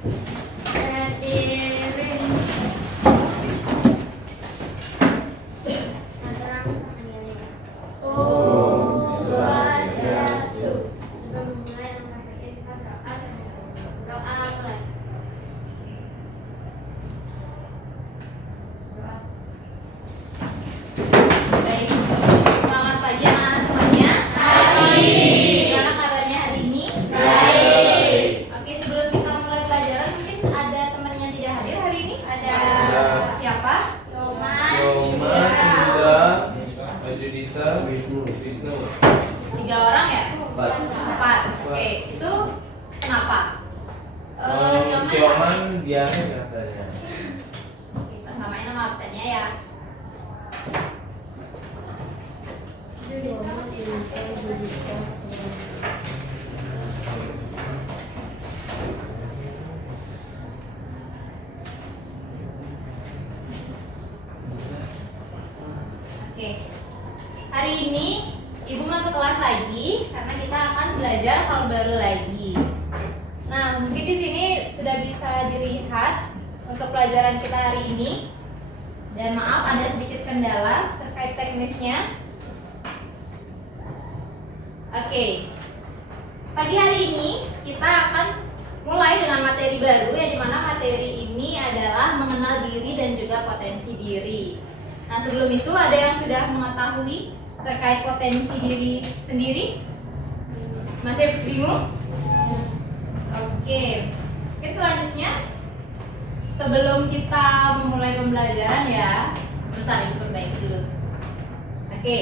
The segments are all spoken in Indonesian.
Hadirin Om Swastiastu. Sebelum memulai kita berdoa. Doa mulai. Baik, selamat pagi anak-anak semuanya. Gimana kabarnya hari ini? Baik. Oke, sebelum kita mulai pelajaran, mungkin ada teman yang tidak hadir hari ini? Ada. Siapa? Yoman, Indra, Judita, Wisnu. 3 orang ya? 4. Oke, itu kenapa? Yoman dianya katanya. Kita samain nama absennya ya. Oke, hari ini Ibu masuk kelas lagi karena kita akan belajar hal baru lagi. Nah, mungkin di sini sudah bisa dilihat untuk pelajaran kita hari ini. Dan maaf ada sedikit kendala terkait teknisnya. Oke, pagi hari ini kita akan mulai dengan materi baru, yang dimana materi ini adalah mengenal diri dan juga potensi diri. Nah, sebelum itu ada yang sudah mengetahui terkait potensi diri sendiri? Masih bingung? Oke, mungkin selanjutnya sebelum kita memulai pembelajaran ya, sebentar Ibu perbaiki dulu. Oke,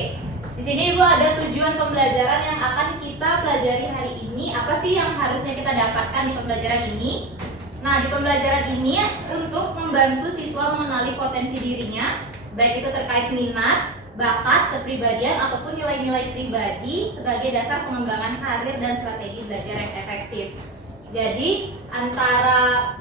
di sini Ibu ada tujuan pembelajaran yang akan kita pelajari hari ini. Apa sih yang harusnya kita dapatkan di pembelajaran ini? Nah, di pembelajaran ini untuk membantu siswa mengenali potensi dirinya, baik itu terkait minat, bakat, kepribadian, ataupun nilai-nilai pribadi sebagai dasar pengembangan karir dan strategi belajar yang efektif. Jadi, antara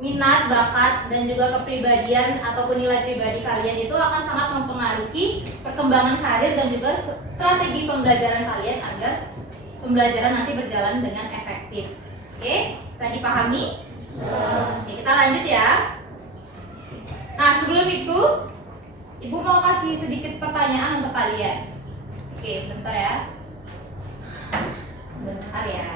minat, bakat, dan juga kepribadian ataupun nilai pribadi kalian itu akan sangat mempengaruhi perkembangan karir dan juga strategi pembelajaran kalian agar pembelajaran nanti berjalan dengan efektif. Oke, bisa dipahami? Oke, kita lanjut ya. Nah, sebelum itu Ibu mau kasih sedikit pertanyaan untuk kalian. Oke, sebentar ya. Sebentar ya.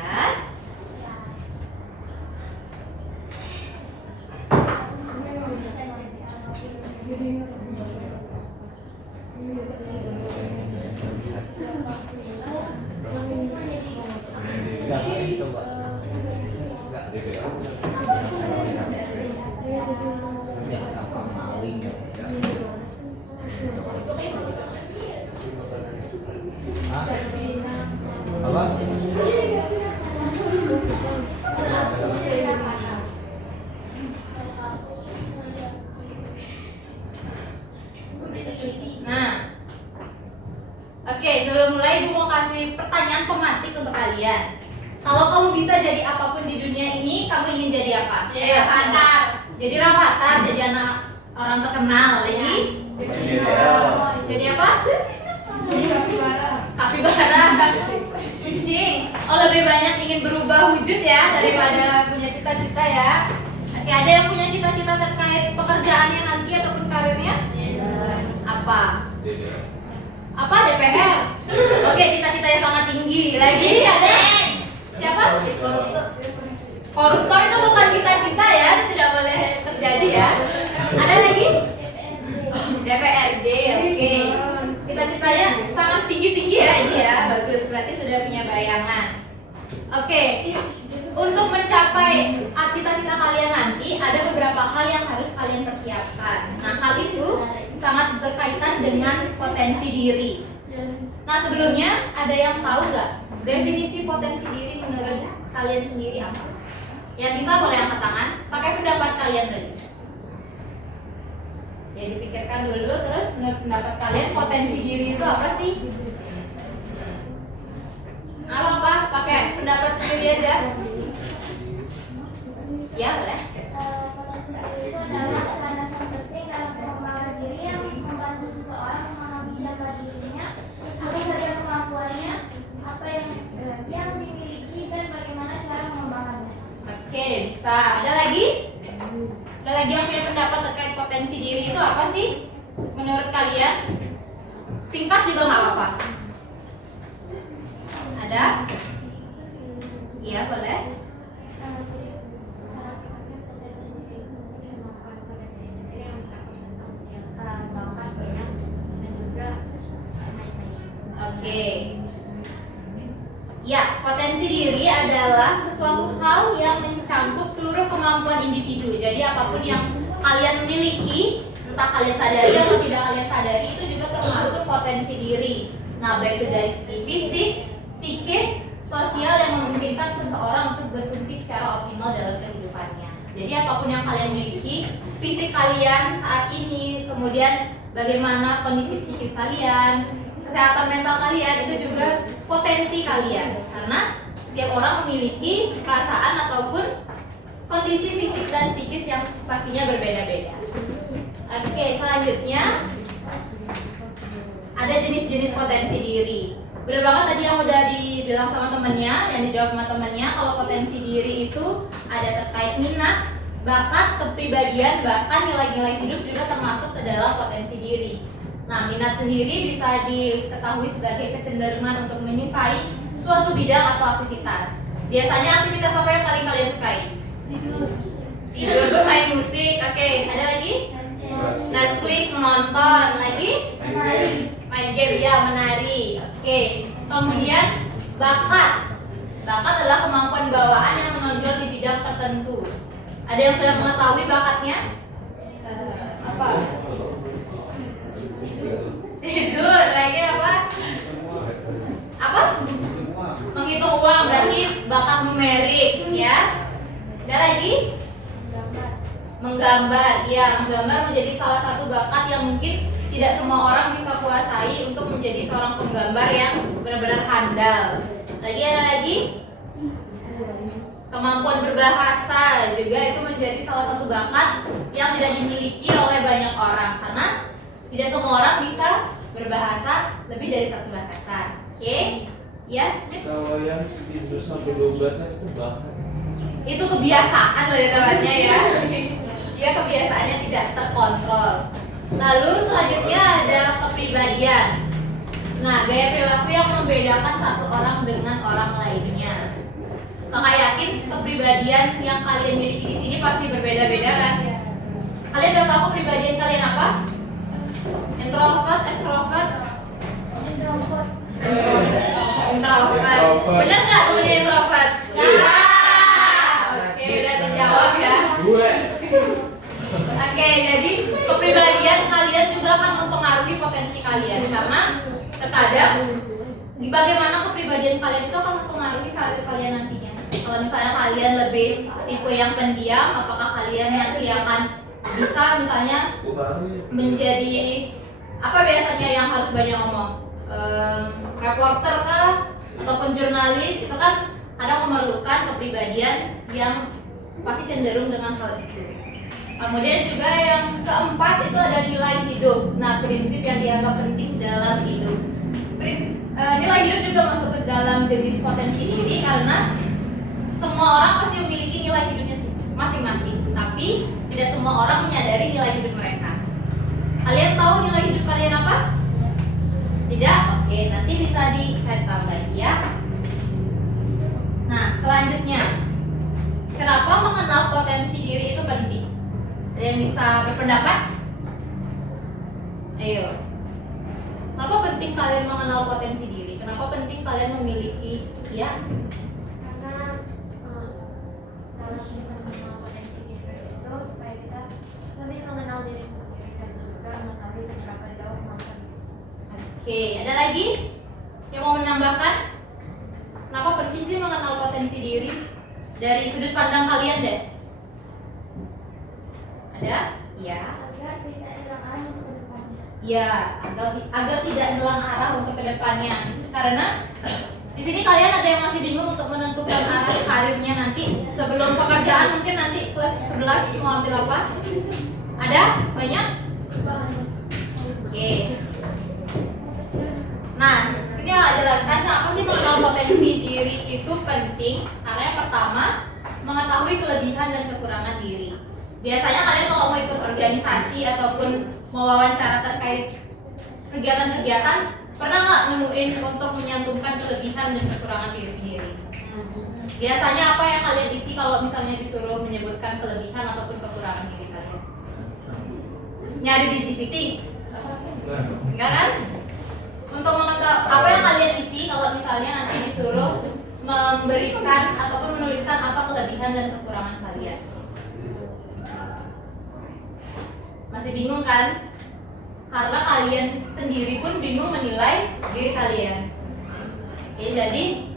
Nah, oke, sebelum mulai Ibu mau kasih pertanyaan pematik untuk kalian. Kalau kamu bisa jadi apapun di dunia ini, kamu ingin jadi apa? Rafathar. Jadi Rafathar, jadi anak orang terkenal lagi. Jadi apa? Kapibara. Kucing. Oh, lebih banyak ingin berubah wujud ya daripada punya cita-cita ya. Oke, ada yang punya cita-cita terkait pekerjaannya nanti ataupun karirnya? Apa? Apa DPR? Oke, cita-cita yang sangat tinggi. Lagi ada siapa? Koruptor itu bukan cita-cita ya, itu tidak boleh terjadi ya. Ada lagi? DPRD, oke. Cita-citanya sangat tinggi-tinggi ya ini ya, bagus. Berarti sudah punya bayangan. Oke, untuk mencapai cita-cita kalian nanti ada beberapa hal yang harus kalian persiapkan. Nah, hal itu sangat berkaitan dengan potensi diri. Nah, sebelumnya ada yang tahu nggak definisi potensi diri menurut kalian sendiri apa? Yang bisa boleh angkat tangan, pakai pendapat kalian tadi. Ya, dipikirkan dulu, terus menurut pendapat kalian potensi diri itu apa sih? Apa? Pakai pendapat sendiri aja. Ya, boleh. Potensi diri itu adalah landasan penting dalam pengembangan diri yang membantu seseorang memahami siapa dirinya, apa saja kemampuannya, apa yang dimiliki dan bagaimana cara mengembangkannya. Oke, bisa Bisa. Ada lagi? Ada lagi yang punya pendapat terkait potensi diri itu apa sih? Menurut kalian? Singkat juga nggak apa-apa. Ada? Iya, boleh. Oke. Ya, potensi diri adalah sesuatu hal yang mencakup seluruh kemampuan individu. Jadi apapun yang kalian miliki, entah kalian sadari atau tidak kalian sadari, itu juga termasuk potensi diri. Nah, baik itu dari segi fisik, psikis, sosial yang memungkinkan seseorang untuk berfungsi secara optimal dalam kehidupannya. Jadi apapun yang kalian miliki, fisik kalian saat ini, kemudian bagaimana kondisi psikis kalian, kesehatan mental kalian, itu juga potensi kalian. Karena setiap orang memiliki perasaan ataupun kondisi fisik dan psikis yang pastinya berbeda-beda. Oke, selanjutnya ada jenis-jenis potensi diri. Benar banget tadi yang udah dibilang sama temennya, yang dijawab sama temennya, kalau potensi diri itu ada terkait minat, bakat, kepribadian, bahkan nilai-nilai hidup juga termasuk ke dalam potensi diri. Nah, minat sendiri bisa diketahui sebagai kecenderungan untuk menyukai suatu bidang atau aktivitas. Biasanya aktivitas apa yang paling kalian sukai? Tidur, bermain musik. Oke, ada lagi? Netflix, menonton. Lagi? Main game, ya, menari. Oke. Kemudian bakat. Bakat adalah kemampuan bawaan yang menonjol di bidang tertentu. Ada yang sudah mengetahui bakatnya? Apa? Tidur. Lagi apa? Apa? Menghitung uang, berarti bakat numerik, ya. Ada lagi? Menggambar. Ya, menggambar menjadi salah satu bakat yang mungkin tidak semua orang bisa kuasai untuk menjadi seorang penggambar yang benar-benar handal. Lagi ada lagi? Kemampuan berbahasa juga itu menjadi salah satu bakat yang tidak dimiliki oleh banyak orang, karena tidak semua orang bisa berbahasa lebih dari satu bahasa. Oke? Ya? Kalau yang tidur sampai 12 itu bakat. Itu kebiasaan loh ya temannya ya. Ya, kebiasaannya tidak terkontrol. Lalu selanjutnya ada kepribadian. Nah, gaya perilaku yang membedakan satu orang dengan orang lainnya. Kakak yakin kepribadian yang kalian miliki di sini pasti berbeda-beda kan? Kalian udah tahu kepribadian kalian apa? Introvert, extrovert? Introvert. Benar nggak temennya introvert? Oke, udah terjawab ya. Oke, jadi kepribadian kalian juga akan mempengaruhi potensi kalian, karena terkadang bagaimana kepribadian kalian itu akan mempengaruhi karir kalian nantinya. Kalau misalnya kalian lebih tipe yang pendiam, apakah kalian nanti akan bisa misalnya menjadi apa biasanya yang harus banyak ngomong? Reporter kah? Ataupun jurnalis? Itu kan kadang memerlukan kepribadian yang pasti cenderung dengan hal itu. Kemudian juga yang keempat itu ada nilai hidup. Nah, prinsip yang dianggap penting dalam hidup. Nilai hidup juga masuk ke dalam jenis potensi diri, karena semua orang pasti memiliki nilai hidupnya masing-masing, tapi tidak semua orang menyadari nilai hidup mereka. Kalian tahu nilai hidup kalian apa? Tidak? Oke, nanti bisa di-cari tahu lagi ya. Nah, selanjutnya, kenapa mengenal potensi diri itu penting? Ada yang bisa berpendapat? Ayo. Kenapa penting kalian mengenal potensi diri? Kenapa penting kalian memiliki, ya? Karena kalau kita mengenal potensi diri itu supaya kita lebih mengenal diri sendiri dan juga mengetahui seberapa jauh kemampuan. Oke, ada lagi yang mau menambahkan? Kenapa penting sih mengenal potensi diri? Dari sudut pandang kalian deh. Ada? Ya. Agar tidak hilang arah untuk kedepannya. Ya, agar tidak hilang arah untuk kedepannya. Karena di sini kalian ada yang masih bingung untuk menentukan arah karirnya nanti sebelum pekerjaan, mungkin nanti kelas 11 mau ambil apa? Ada? Banyak? Oke. Nah, sini aku jelaskan kenapa sih mengenal potensi diri itu penting. Karena yang pertama, mengetahui kelebihan dan kekurangan diri. Biasanya kalian kalau mau ikut organisasi ataupun mau wawancara terkait kegiatan-kegiatan, pernah nggak nemuin untuk menyantumkan kelebihan dan kekurangan diri sendiri? Biasanya apa yang kalian isi kalau misalnya disuruh menyebutkan kelebihan ataupun kekurangan diri kalian? Nyari di GPT? Enggak kan? Untuk mengetahui apa yang kalian isi kalau misalnya nanti disuruh memberikan ataupun menuliskan apa kelebihan dan kekurangan kalian? Masih bingung kan? Karena kalian sendiri pun bingung menilai diri kalian. Oke, jadi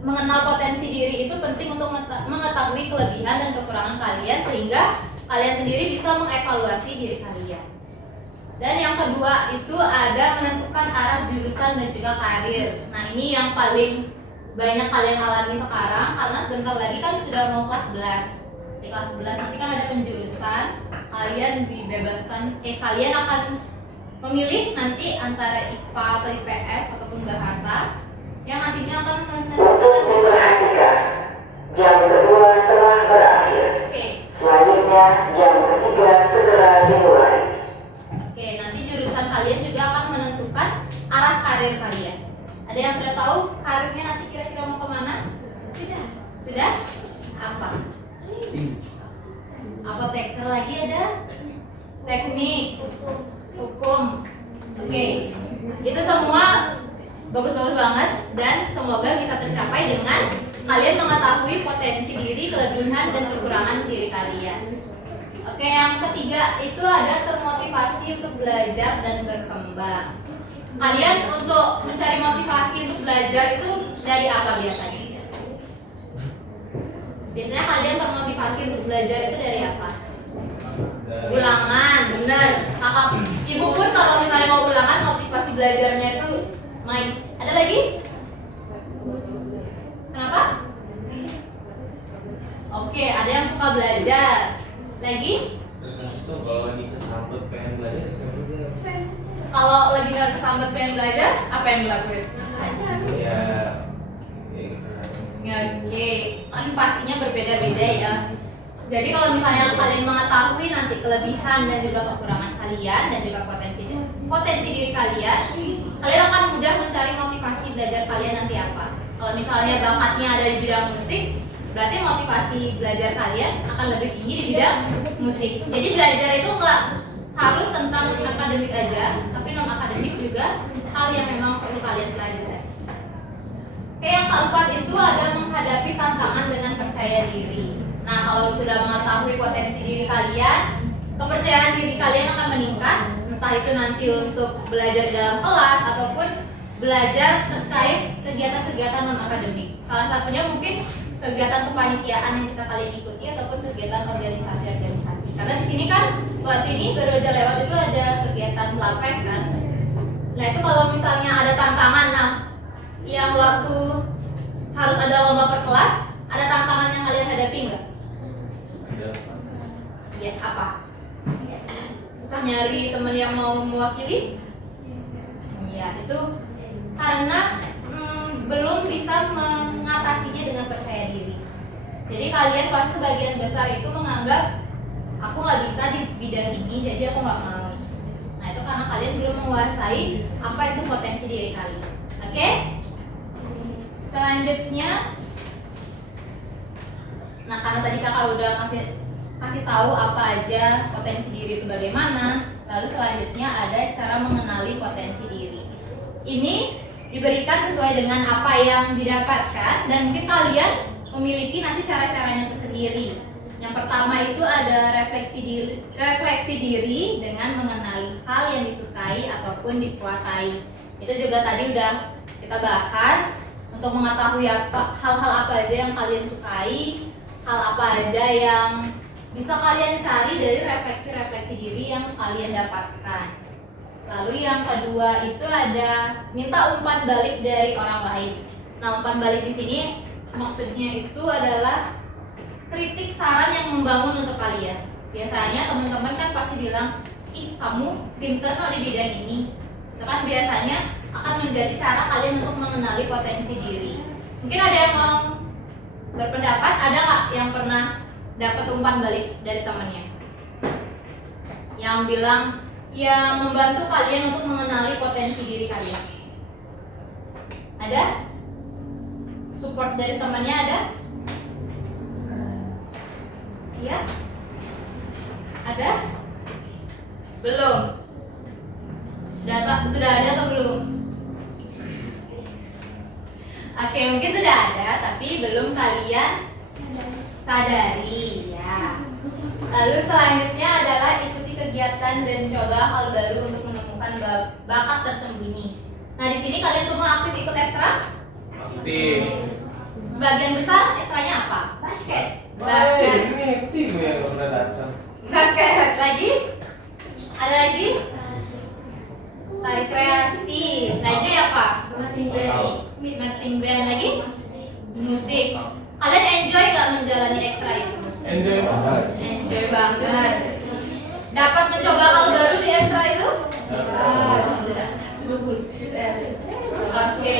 mengenal potensi diri itu penting untuk mengetahui kelebihan dan kekurangan kalian sehingga kalian sendiri bisa mengevaluasi diri kalian. Dan yang kedua itu ada menentukan arah jurusan dan juga karir. Nah, ini yang paling banyak kalian alami sekarang karena sebentar lagi kan sudah mau kelas 11. Di kelas 11 nanti kan ada penjurusan, kalian dibebaskan kalian akan memilih nanti antara IPA atau IPS ataupun bahasa yang nantinya akan menentukan juga. Jam kedua telah berakhir. Oke. Selanjutnya jam ketiga segera dimulai. Oke, nanti jurusan kalian juga akan menentukan arah karir kalian. Ada yang sudah tahu karirnya nanti kira-kira mau kemana? Sudah. Sudah? Apa? Apoteker lagi ada? Teknik, hukum. Oke. Itu semua bagus-bagus banget dan semoga bisa tercapai dengan kalian mengetahui potensi diri, kelebihan dan kekurangan diri kalian. Oke, yang ketiga itu ada termotivasi untuk belajar dan berkembang. Kalian untuk mencari motivasi untuk belajar itu dari apa biasanya? Biasanya kalian termotivasi untuk belajar itu dari apa? Ulangan, bener. Kakak, ibu pun kalau misalnya mau ulangan motivasi belajarnya itu main. Ada lagi? Kenapa? Oke, ada yang suka belajar. Lagi? Itu kalau lagi kesambet pengen belajar Kalau lagi nggak kesambet pengen belajar, apa yang dilakuin? ya Oke, kan pastinya berbeda-beda ya. Jadi kalau misalnya kalian mengetahui nanti kelebihan dan juga kekurangan kalian dan juga potensi diri kalian, kalian akan mudah mencari motivasi belajar kalian nanti apa. Kalau misalnya bakatnya ada di bidang musik, berarti motivasi belajar kalian akan lebih tinggi di bidang musik. Jadi belajar itu nggak harus tentang akademik aja, tapi non akademik juga hal yang memang perlu kalian pelajari. Oke, yang keempat itu ada menghadapi tantangan dengan percaya diri. Nah, kalau sudah mengetahui potensi diri kalian, kepercayaan diri kalian akan meningkat, entah itu nanti untuk belajar di dalam kelas ataupun belajar terkait kegiatan-kegiatan non akademik. Salah satunya mungkin kegiatan kepanitiaan yang bisa kalian ikuti ataupun kegiatan organisasi-organisasi. Karena di sini kan waktu ini baru aja lewat itu ada kegiatan Labfest kan. Nah, itu kalau misalnya ada tantangan, nah yang waktu harus ada lomba per kelas, ada tantangan yang kalian hadapi nggak? Ya, apa? Susah nyari teman yang mau mewakili? Iya, itu karena belum bisa mengatasinya dengan percaya diri. Jadi kalian pasti sebagian besar itu menganggap aku nggak bisa di bidang ini, jadi aku nggak mau. Nah, itu karena kalian belum menguasai apa itu potensi diri kalian. Oke? Selanjutnya, nah karena tadi kakak udah kasih tahu apa aja potensi diri itu bagaimana, lalu selanjutnya ada cara mengenali potensi diri. Ini diberikan sesuai dengan apa yang didapatkan dan mungkin kalian memiliki nanti cara-caranya tersendiri. Yang pertama itu ada refleksi diri dengan mengenali hal yang disukai ataupun dikuasai. Itu juga tadi udah kita bahas untuk mengetahui hal-hal apa aja yang kalian sukai, hal apa aja yang bisa kalian cari dari refleksi diri yang kalian dapatkan. Lalu yang kedua itu ada minta umpan balik dari orang lain. Nah, umpan balik di sini maksudnya itu adalah kritik saran yang membangun untuk kalian. Biasanya teman-teman kan pasti bilang, ih kamu pinter kok di bidang ini. Itu kan biasanya akan menjadi cara kalian untuk mengenali potensi diri. Mungkin ada yang mau berpendapat, ada nggak yang pernah dapat umpan balik dari temannya? Yang bilang, yang membantu kalian untuk mengenali potensi diri kalian. Ada? Support dari temannya ada? Iya? Ada? Belum? Sudah ada atau belum? Oke, mungkin sudah ada, tapi belum kalian sadari ya. Lalu selanjutnya adalah ikuti kegiatan dan coba hal baru untuk menemukan bakat tersembunyi. Nah, di sini kalian semua aktif ikut ekstra? Aktif. Sebagian besar ekstranya apa? Basket. Ini tim yang nggak pernah datang. Basket lagi? Ada lagi? Tari kreasi. Lagi apa? Marching band lagi? Musik. Kalian enjoy nggak menjalani ekstra itu? Enjoy banget. Enjoy banget. Dapat mencoba hal baru di ekstra itu? Oke.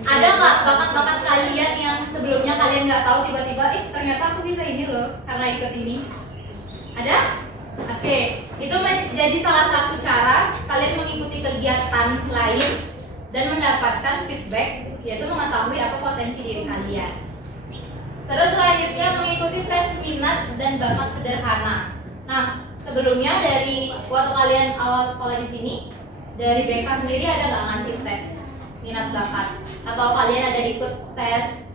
Ada nggak bakat-bakat kalian yang sebelumnya kalian nggak tahu tiba-tiba, ternyata aku bisa ini loh karena ikut ini? Ada? Oke. Itu menjadi salah satu cara kalian mengikuti kegiatan lain dan mendapatkan feedback, yaitu mengetahui apa potensi diri kalian. Terus selanjutnya mengikuti tes minat dan bakat sederhana. Nah, sebelumnya dari waktu kalian awal sekolah di sini, dari BK sendiri ada nggak ngasih tes minat bakat? Atau kalian ada ikut tes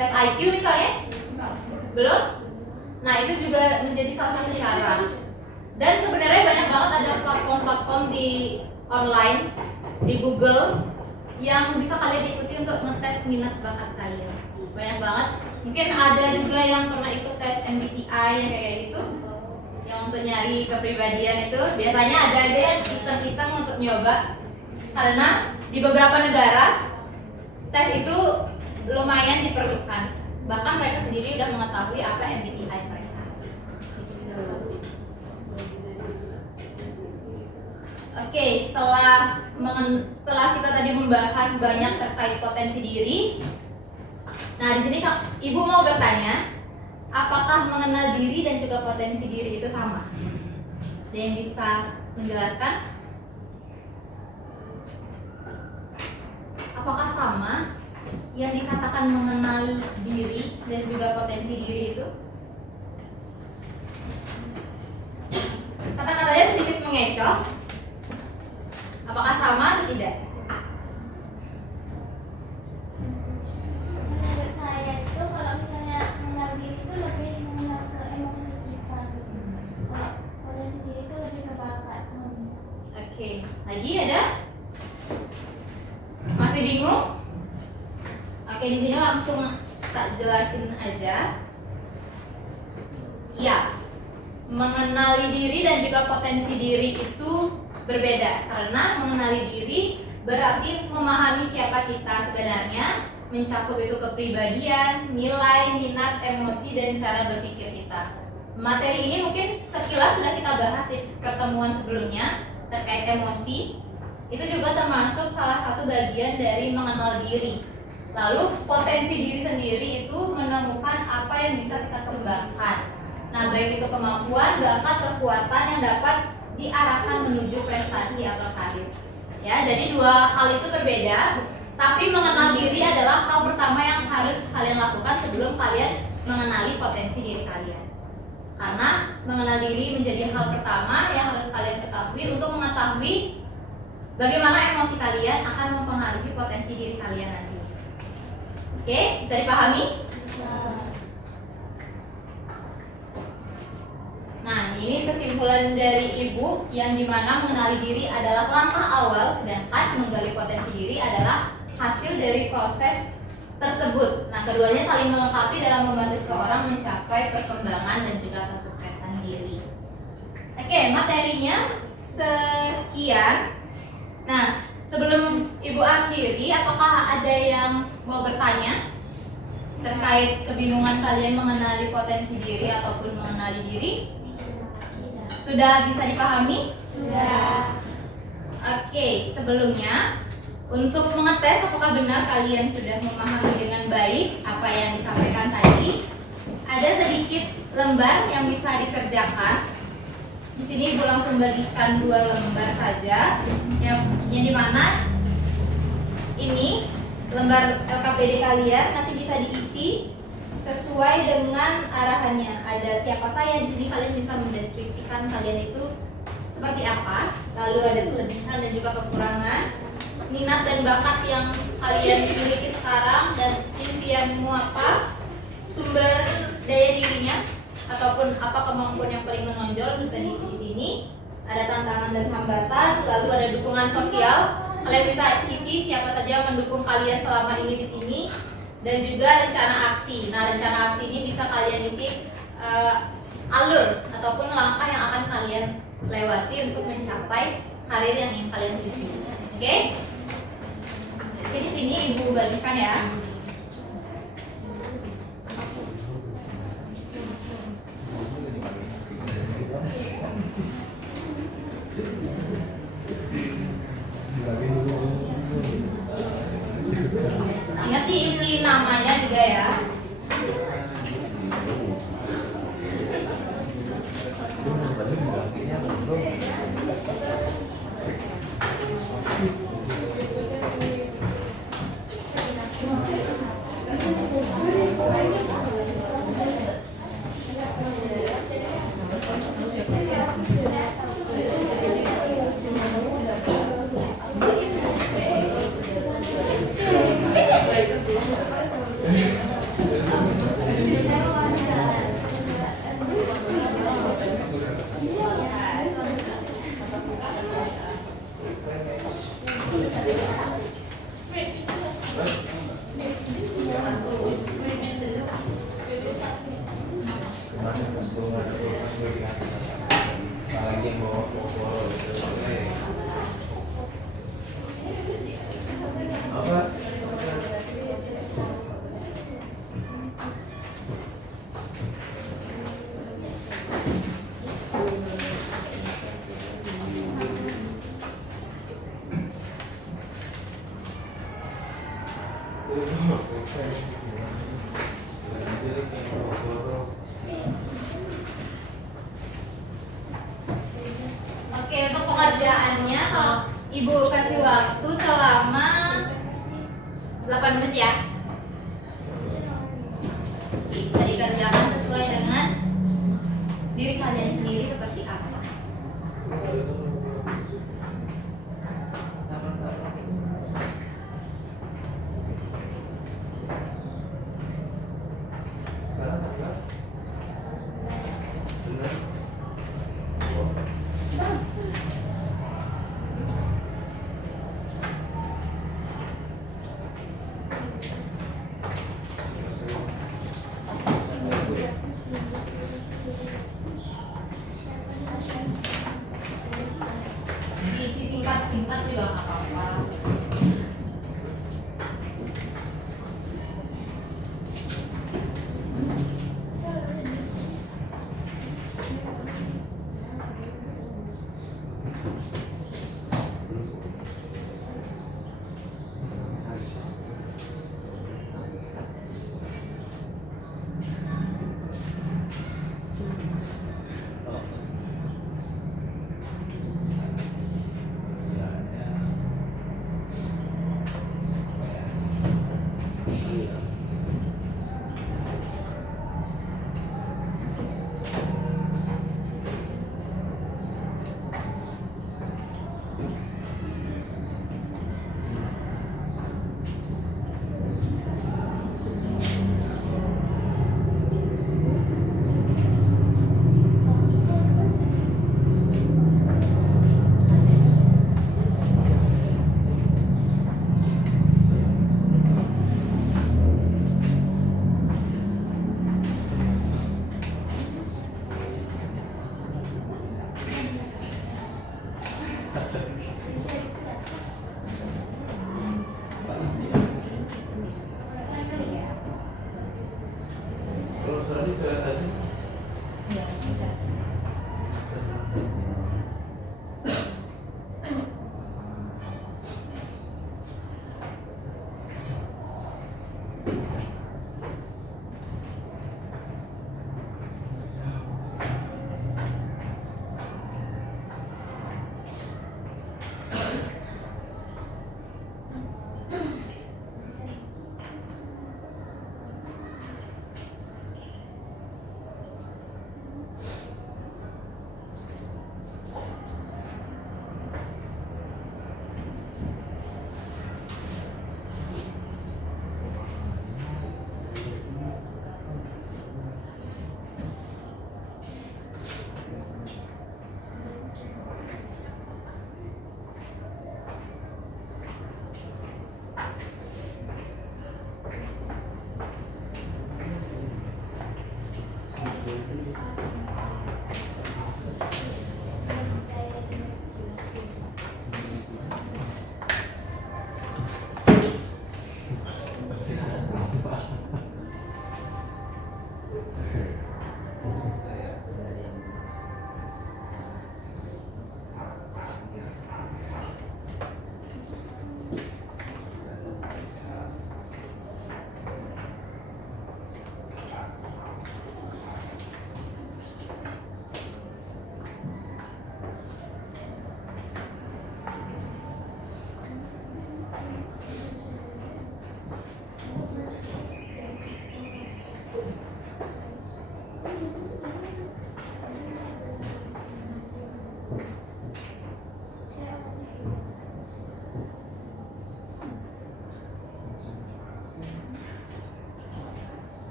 tes IQ misalnya? Belum? Nah, itu juga menjadi salah satu cara. Dan sebenarnya banyak banget ada platform-platform di online, di Google yang bisa kalian ikuti untuk ngetes minat bakat kalian. Banyak banget. Mungkin ada juga yang pernah ikut tes MBTI yang kayak gitu, yang untuk nyari kepribadian itu. Biasanya ada yang iseng-iseng untuk nyoba, karena di beberapa negara tes itu lumayan diperlukan. Bahkan mereka sendiri udah mengetahui apa MBTI mereka. Oke, setelah kita tadi membahas banyak terkait potensi diri, nah di sini Ibu mau bertanya, apakah mengenal diri dan juga potensi diri itu sama? Ada yang bisa menjelaskan? Apakah sama yang dikatakan mengenal diri dan juga potensi diri itu? Kata-katanya sedikit mengecoh. Apakah sama atau tidak? Menurut saya itu kalau misalnya mengenal diri itu lebih mengenal ke emosi kita. Kalau potensi diri itu lebih ke bakat. Oke, lagi ada? Masih bingung? Oke, di sini langsung tak jelasin aja. Iya, mengenali diri dan juga potensi diri itu berbeda, karena mengenali diri berarti memahami siapa kita sebenarnya, mencakup itu kepribadian, nilai, minat, emosi, dan cara berpikir kita. Materi ini mungkin sekilas sudah kita bahas di pertemuan sebelumnya terkait emosi. Itu juga termasuk salah satu bagian dari mengenal diri. Lalu potensi diri sendiri itu menemukan apa yang bisa kita kembangkan. Nah, baik itu kemampuan, bakat, kekuatan yang dapat diarahkan menuju prestasi atau karir. Ya, jadi dua hal itu berbeda, tapi mengenal diri adalah hal pertama yang harus kalian lakukan sebelum kalian mengenali potensi diri kalian. Karena mengenal diri menjadi hal pertama yang harus kalian ketahui untuk mengetahui bagaimana emosi kalian akan mempengaruhi potensi diri kalian nanti. Oke, bisa dipahami? Nah, ini kesimpulan dari Ibu yang dimana mengenali diri adalah langkah awal, sedangkan menggali potensi diri adalah hasil dari proses tersebut. Nah, keduanya saling melengkapi dalam membantu seseorang mencapai perkembangan dan juga kesuksesan diri. Oke, materinya sekian. Nah, sebelum Ibu akhiri, apakah ada yang mau bertanya terkait kebingungan kalian mengenali potensi diri ataupun mengenali diri? Sudah bisa dipahami? Sudah. Oke, sebelumnya Untuk mengetes apakah benar kalian sudah memahami dengan baik apa yang disampaikan tadi, ada sedikit lembar yang bisa dikerjakan. Di sini Ibu langsung bagikan 2 lembar saja, yang dimana ini lembar LKPD kalian nanti bisa diisi sesuai dengan arahannya. Ada siapa saya di sini, kalian bisa mendeskripsikan kalian itu seperti apa, lalu ada kelebihan dan juga kekurangan, minat dan bakat yang kalian miliki sekarang, dan impianmu apa, sumber daya dirinya, ataupun apa kemampuan yang paling menonjol bisa diisi di sini. Ada tantangan dan hambatan, lalu ada dukungan sosial. Kalian bisa isi siapa saja yang mendukung kalian selama ini di sini, dan juga rencana aksi. Nah, rencana aksi ini bisa kalian isi alur ataupun langkah yang akan kalian lewati untuk mencapai karir yang ingin kalian tuju. Oke? Oke, di sini Ibu bagikan ya. Ingat diisi namanya juga ya. Oke, untuk pengerjaannya kalau Ibu kasih waktu selama 8 menit ya. Oke, bisa dikerjakan sesuai dengan diri kalian sendiri seperti apa. Diisi singkat-singkat juga nggak apa-apa.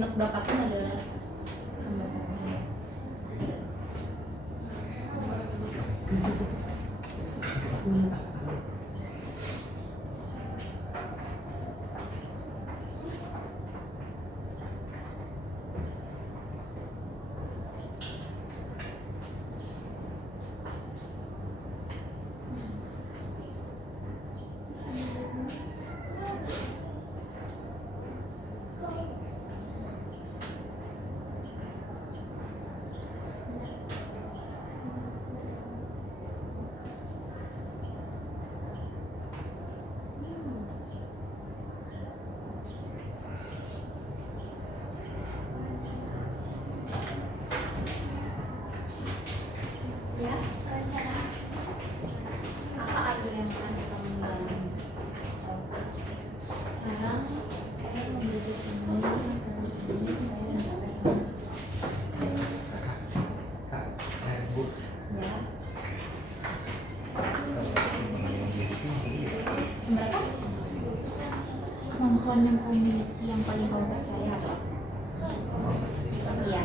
minat bakat pun ada tambah-tambahnya. Ya, apa atur yang akan kita menjalani? Sekarang saya memberi ini ya. Seberapa? Kemampuan yang kau miliki yang paling kau percaya apa? Iya.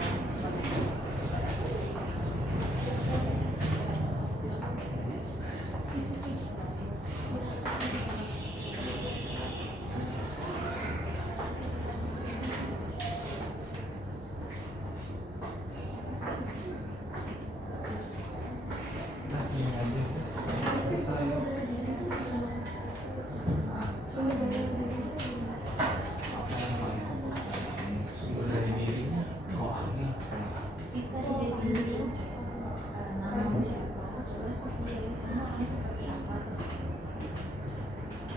Bisa didefinisi karena terus anaknya seperti apa?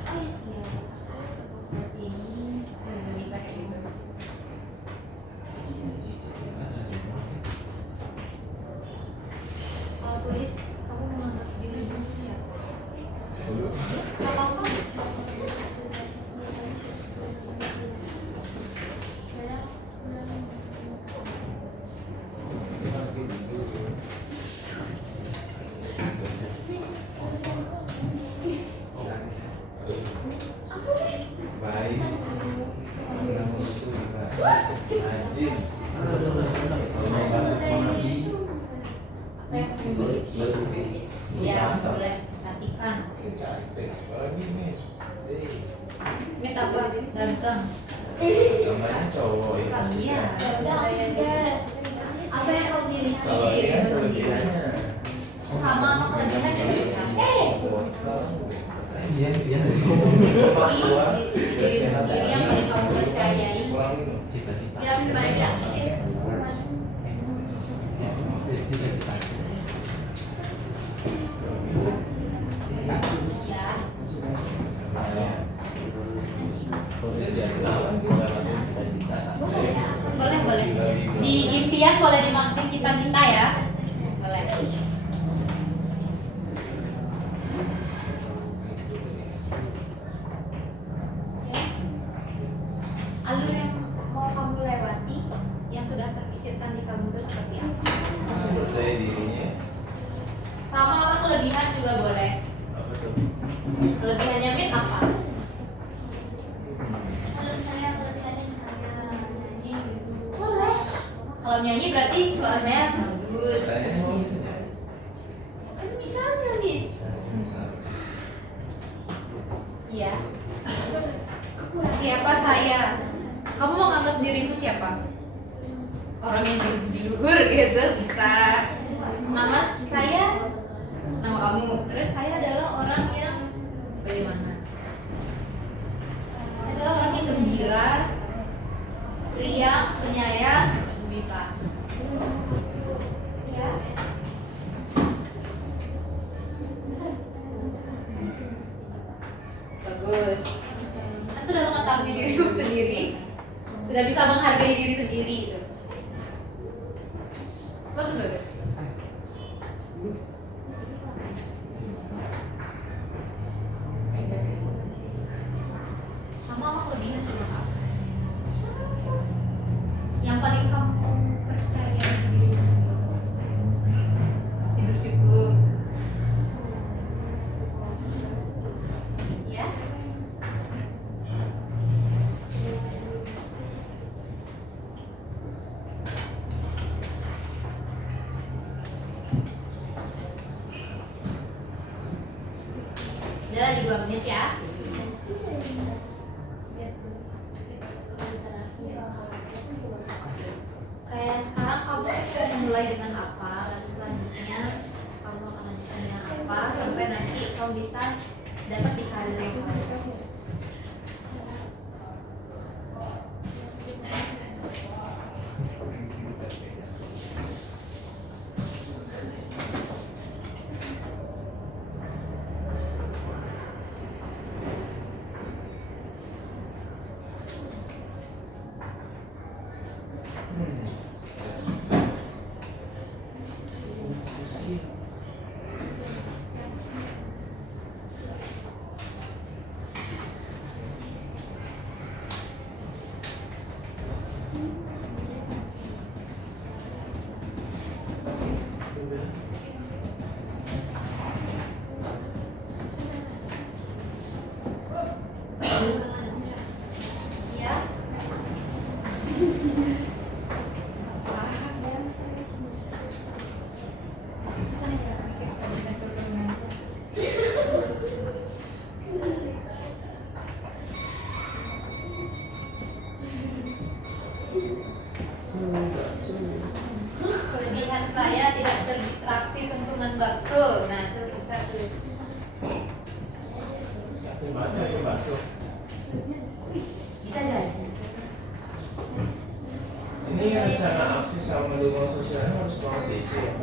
Oh iya, seperti ini nggak bisa kayak gitu. Kalau tulis kamu menganggap diri siapa? Gak apa-apa. Apa yang kamu miliki? Ya, boleh cantikan. Mit apa? Ganteng. Gambarnya cowok itu. Iya. Apa yang kamu miliki? Kalau dia kelebihannya Sama apa kelebihannya bisa? dia Diri yang paling kamu percayai. cita-cita. Yang banyak. Ya. Boleh, boleh. Di impian boleh dimasukin cita-cita ya. Boleh. Alur yang mau kamu lewati yang sudah terpikirkan di kamu itu seperti apa? Sumber daya dirinya Sama apa kelebihan juga boleh. apa tuh? Kelebihannya Mit apa? Boleh. Kalau nyanyi berarti suara saya bagus. Saya mau bisa nyanyi. Kan bisa nyanyi. Bisa. Iya. Siapa saya? Kamu mau nganggap dirimu siapa? Orang yang di luhur gitu bisa. Nama saya, nama kamu. Terus saya adalah orang yang bagaimana? Saya adalah orang yang gembira, ceria, penyayang, bisa. Ya. Bagus. Kan sudah mengetahui diriku sendiri, sudah bisa menghargai diri sendiri gitu. Bagus, bagus. Kamu apa kelebihan juga Kak? Yang paling kamu percaya di diri sendiri? Tidur cukup. Ya. 2 menit ya. Kayak sekarang kamu mulai dengan apa, lalu selanjutnya kamu akan lanjutkan dengan apa sampai nanti kamu bisa dapat di karir yang baru. Ya. Susah ya mikir turunan. Kelebihan saya tidak terdistraksi tuntungan bakso. Nah, itu bisa tuh. Baca ya bakso. Bisa jadi. Ini rencana aksi sama mendukung sosialnya harus banget diisi ya.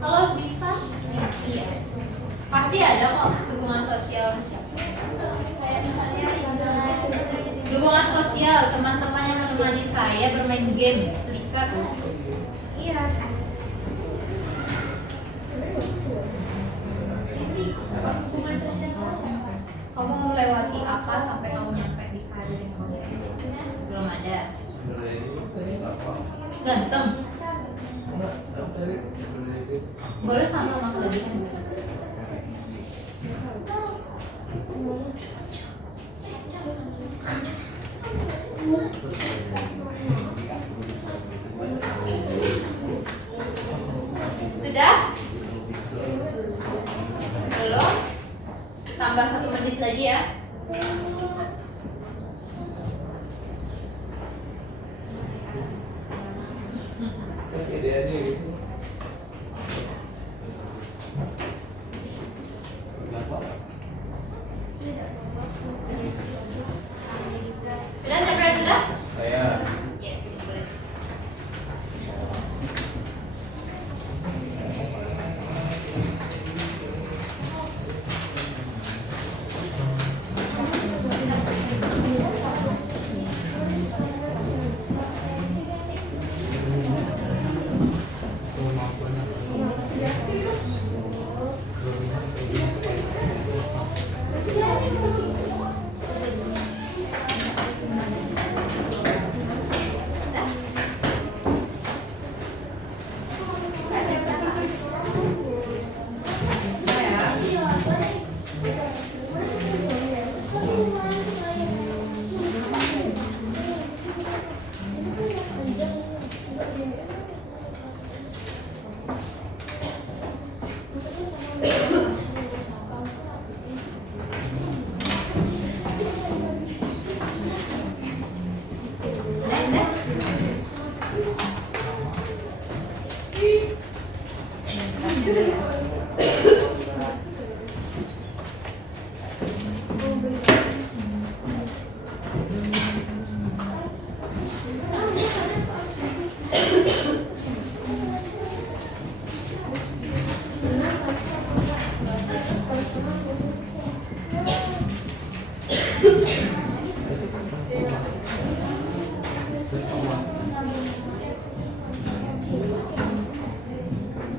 Kalau bisa isi ya. Pasti ada kok dukungan sosial. Kayak misalnya Dukungan sosial, teman-teman yang menemani saya bermain game. Itu bisa tuh. iya. Kamu mau melewati apa sampai kamu nyampe di karir yang kamu belum ada. Berarti tadi apa? Ganteng. Enggak, apa tadi? Berarti Boleh sama sama kelebihan. Sudah? Belum? Tambah 1 menit lagi ya. ideanya gitu. Berapa? Sudah, siapa yang sudah? Saya. Ya, boleh.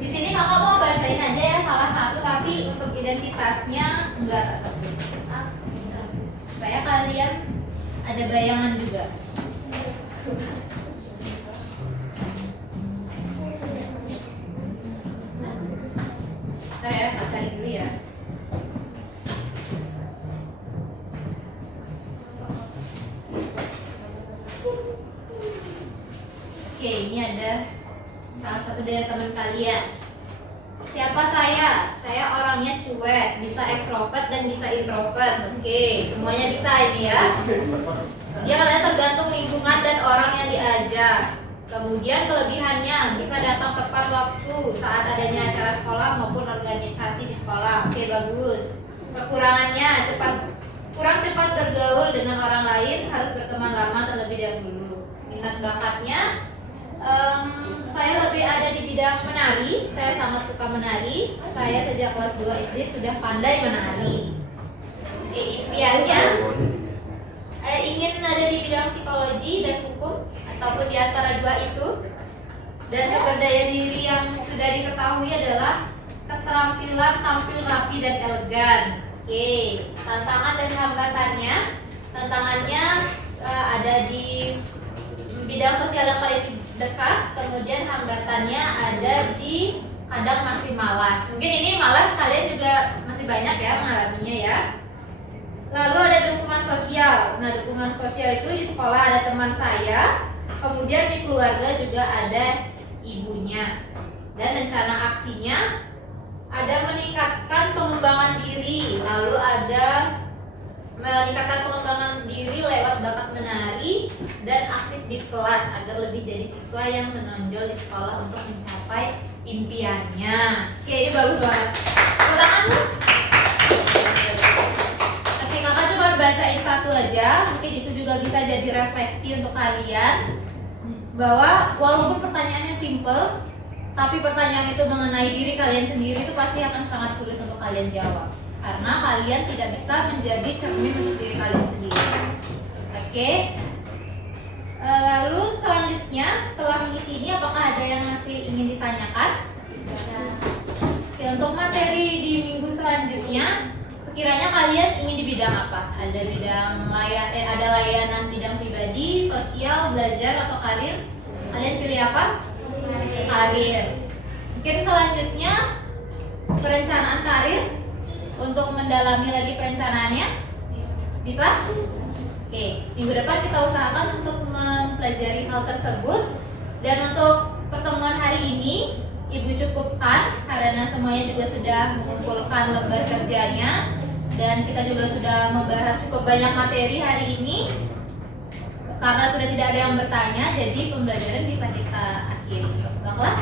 Di sini kakak mau bacain aja ya salah satu, tapi untuk identitasnya enggak tak sebut. Supaya kalian ada bayangan juga. Ntar ya, tak cari dulu ya. Oke, ini ada salah satu dari teman kalian. Siapa saya? Saya orangnya cuek, bisa ekstrovert dan bisa introvert. Oke, semuanya bisa ini ya. Dia katanya tergantung lingkungan dan orang yang diajak. Kemudian kelebihannya bisa datang tepat waktu saat adanya acara sekolah maupun organisasi di sekolah. Oke, bagus. Kekurangannya kurang cepat bergaul dengan orang lain, harus berteman lama terlebih dahulu. Minat bakatnya, saya lebih ada di bidang menari. Saya sangat suka menari. Saya sejak kelas 2 SD sudah pandai menari. Oke, impiannya ingin ada di bidang psikologi dan hukum ataupun di antara dua itu. Dan sumber daya diri yang sudah diketahui adalah keterampilan tampil rapi dan elegan. Oke, tantangan dan hambatannya. Tantangannya ada di bidang sosial yang paling dekat, kemudian hambatannya ada di kadang masih malas. Mungkin ini malas kalian juga masih banyak ya mengalaminya ya. Lalu ada dukungan sosial. Nah, dukungan sosial itu di sekolah ada teman saya, kemudian di keluarga juga ada ibunya. Dan rencana aksinya ada meningkatkan pengembangan diri, lalu ada meningkatkan pengembangan diri lewat bakat menari dan aktif di kelas agar lebih jadi siswa yang menonjol di sekolah untuk mencapai impiannya. Oke, ini bagus banget. Tepuk tangan Bu. Oke, kakak coba bacain satu aja, mungkin itu juga bisa jadi refleksi untuk kalian bahwa walaupun pertanyaannya simple, tapi pertanyaan itu mengenai diri kalian sendiri itu pasti akan sangat sulit untuk kalian jawab. Karena kalian tidak bisa menjadi cermin untuk diri kalian sendiri. Oke. Lalu selanjutnya setelah mengisi ini apakah ada yang masih ingin ditanyakan? Oke, untuk materi di minggu selanjutnya sekiranya kalian ingin di bidang apa? Ada bidang ada layanan bidang pribadi, sosial, belajar atau karir? Kalian pilih apa? Karir. Mungkin selanjutnya perencanaan karir. Untuk mendalami lagi perencanaannya bisa? Oke, minggu depan kita usahakan untuk mempelajari hal tersebut. Dan untuk pertemuan hari ini Ibu cukupkan karena semuanya juga sudah mengumpulkan lembar kerjanya. Dan kita juga sudah membahas cukup banyak materi hari ini. Karena sudah tidak ada yang bertanya, jadi pembelajaran bisa kita akhiri. Ketua kelas?